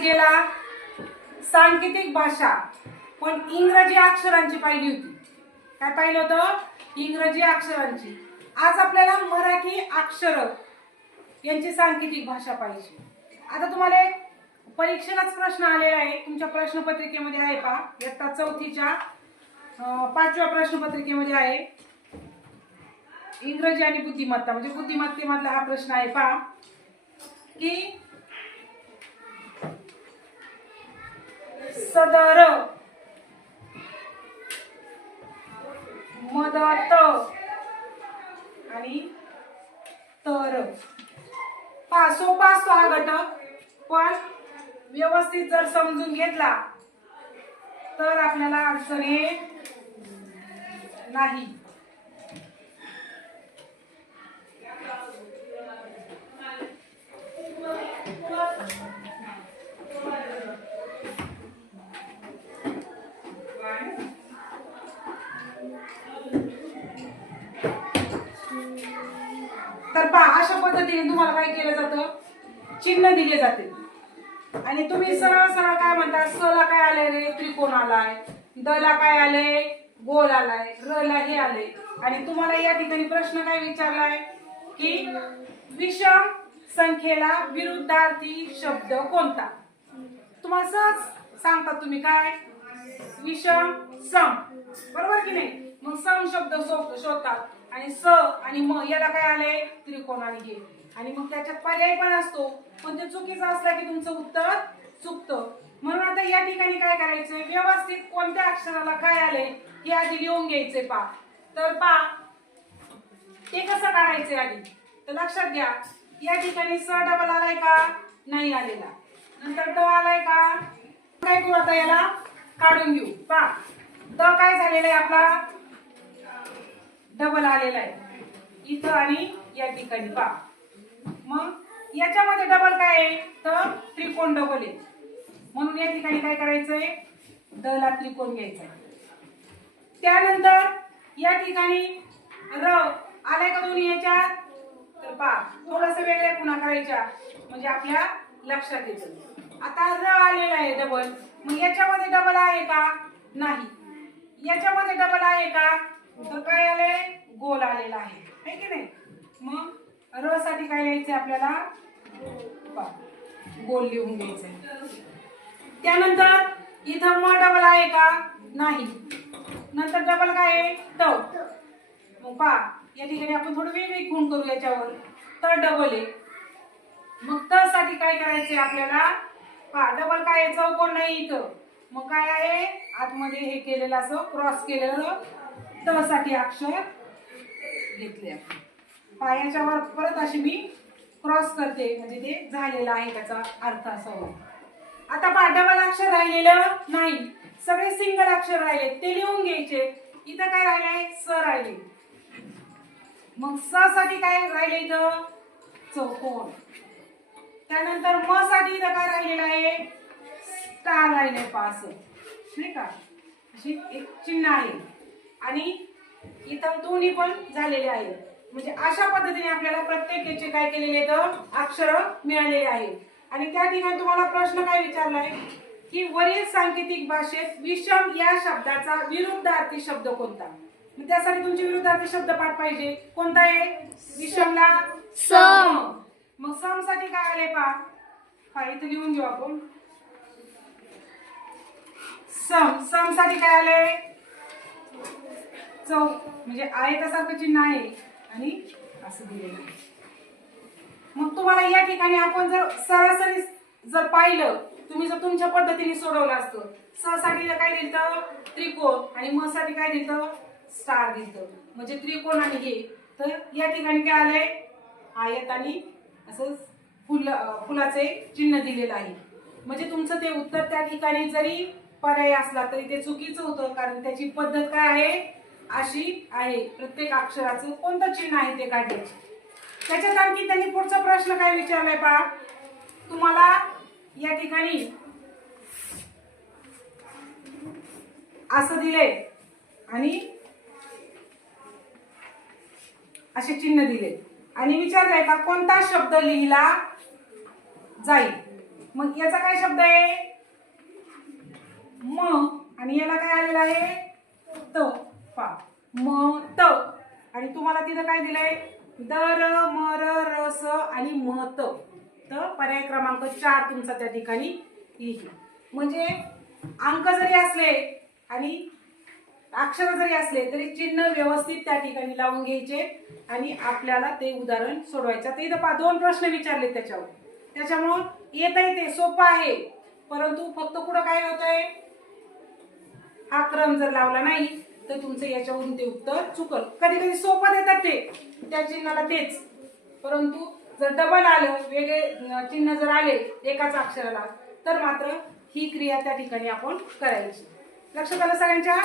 गेला सांकेतिक भाषा पण इंग्रजी अक्षरांची पाहिली होती. काय पाहिलं होतं? इंग्रजी अक्षरांची. आज आपल्याला मराठी अक्षर यांची सांकेतिक भाषा पाहिजे. आता तुम्हाला एक परीक्षेलाच प्रश्न आलेला आहे. तुमच्या प्रश्नपत्रिकेमध्ये आहे पहा. इयत्ता चौथीच्या पाचव्या प्रश्नपत्रिकेमध्ये आहे. इंग्रजी आणि बुद्धिमत्ता म्हणजे बुद्धिमत्तेमधला हा प्रश्न आहे पहा. की सदर मदत आणि तर. पा सोपा असतो हा घटक पण व्यवस्थित जर समजून घेतला तर आपल्याला अडचण येत नाही तर पहा अशा पद्धतीने तुम्हाला काय केलं जातं? चिन्ह दिले जाते. आणि तुम्ही सरळ सरळ काय म्हणता स ला काय आलंय रे? त्रिकोण आलाय. द ला काय आलंय? गोल आलाय. र ला हे आलंय. आणि तुम्हाला या ठिकाणी प्रश्न काय विचारलाय? की विषम संख्येला विरुद्धार्थी शब्द कोणता? तुम्हाला सहज सांगतात तुम्ही काय? विषम सम. बरोबर की नाही? मग सम शब्द शोधतात. आणि स आणि मग याला काय आलंय? त्रिकोण आणि हे आणि मग त्याच्यात पर्याय पण असतो. पण ते चुकीचं असलं की तुमचं उत्तर चुकतं. म्हणून आता या ठिकाणी काय करायचंय? व्यवस्थित कोणत्या अक्षराला काय आलंय हे आधी लिहून घ्यायचंय पा तर पा ते कसं काढायचंय आधी? तर लक्षात घ्या या ठिकाणी स डबल आलाय का? नाही आलेला. नंतर ड आलाय का? काय करू आता याला? काढून घेऊ. पा द काय झालेला आहे आपला? डबल आलेला आहे. इथं आणि या ठिकाणी पा मग याच्यामध्ये डबल काय आहे? तर त्रिकोण डबल आहे. म्हणून या ठिकाणी काय करायचंय? द ला त्रिकोण घ्यायचा त्यानंतर या ठिकाणी र आलाय का दोन्ही याच्यात? तर पा थोडस वेगळ्या पुन्हा करायच्या म्हणजे आपल्या लक्षात येतं. आता र आलेला आहे डबल मग याच्यामध्ये डबल आहे का? नाही. याच्यामध्ये डबल आहे का? तर काय आलंय? गोल आलेला आहे. है की नाही? मग र साठी काय लिहायचंय आपल्याला? गोल लिहून घ्यायचंय. त्यानंतर इथं म डबल आहे का? नाही. नंतर डबल काय आहे? ट मग पहा या ठिकाणी आपण थोडं वेगळी खूण करू याच्यावर. तर डबल आहे. मग त साठी काय करायचंय आपल्याला? पहा डबल काय आहे? चौकोन नाही इथं. मग काय आहे? आतमध्ये हे केलेलं असं क्रॉस केलेलं त साठी अक्षर घेतले आपण पहा परत अशी मी क्रॉस करते म्हणजे ते झालेलं आहे त्याचा अर्थ असा आता पाठावर अक्षर राहिलेलं नाही. सगळे सिंगल अक्षर राहिले. ते लिहून घ्यायचे. इथं काय राहिलंय स राहिले. मग स साठी काय राहिले इथं? चौकोन. त्यानंतर म साठी इथं काय राहिलेलं आहे? स्टार राहिले पास नाही का? अशी एक चिन्ह आहे. आणि इथं दोन्ही पण झालेले आहेत. म्हणजे अशा पद्धतीने आपल्याला प्रत्येक याचे काय केलेले आहेत? अक्षर मिळालेले आहेत. आणि त्या ठिकाणी तुम्हाला प्रश्न काय विचारलाय? की वरील सांकेतिक भाषेत विषम या शब्दाचा विरुद्धार्थी शब्द कोणता? मग त्यासाठी तुमचे विरुद्धार्थी शब्द पाठ पाहिजे. कोणता आहे? विषमला सम. मग समसाठी काय आले पा हा इथं लिहून घेऊ आपण. सम. समसाठी काय आले चौ म्हणजे आहे चिन्ह आहे. आणि असं दिलेलं आहे. मग तुम्हाला या ठिकाणी आपण जर सरासरी जर पाहिलं तुम्ही जर तुमच्या पद्धतीने सोडवलं असतं स साठी काय दिलं त्रिकोण आणि म साठी काय दिलं स्टार दिलं म्हणजे त्रिकोण आणि हे. तर या ठिकाणी काय आलंय? आयत आणि असं फुल फुलाचे चिन्ह दिलेलं आहे. म्हणजे तुमचं ते उत्तर त्या ठिकाणी जरी पर्याय असला तरी ते चुकीचं होतं कारण त्याची पद्धत काय आहे? अशी आहे. प्रत्येक अक्षराचं कोणतं चिन्ह आहे ते काढायचे. त्याच्यात आणखी त्यांनी पुढचा प्रश्न काय विचारलाय पा तुम्हाला या ठिकाणी असं दिले आणि असे चिन्ह दिले आणि विचारलाय का कोणता शब्द लिहिला जाईल? मग याचा काय शब्द आहे? म. आणि याला काय आलेलं आहे? त. पा म त. आणि तुम्हाला तिथं काय दिलंय? दर मर रस आणि मत तर पर्याय क्रमांक चार तुमचा त्या ठिकाणी येईल. म्हणजे अंक जरी असले आणि अक्षर जरी असले तरी चिन्ह व्यवस्थित त्या ठिकाणी लावून घ्यायचे आणि आपल्याला ते उदाहरण सोडवायचं. तर इथं पा दोन प्रश्न विचारले त्याच्यावर. त्याच्यामुळं येत आहे ते सोपं आहे. परंतु फक्त कुठं काय होत आहे हा क्रम जर लावला नाही तर तुमचं याच्यावरून ते उत्तर चुकल. कधी कधी सोपं देतात ते. त्या चिन्हाला तेच. परंतु जर डबल आलं वेगळे चिन्ह जर आले एकाच अक्षराला तर मात्र ही क्रिया त्या ठिकाणी आपण करायची. लक्षात आलं सगळ्यांच्या?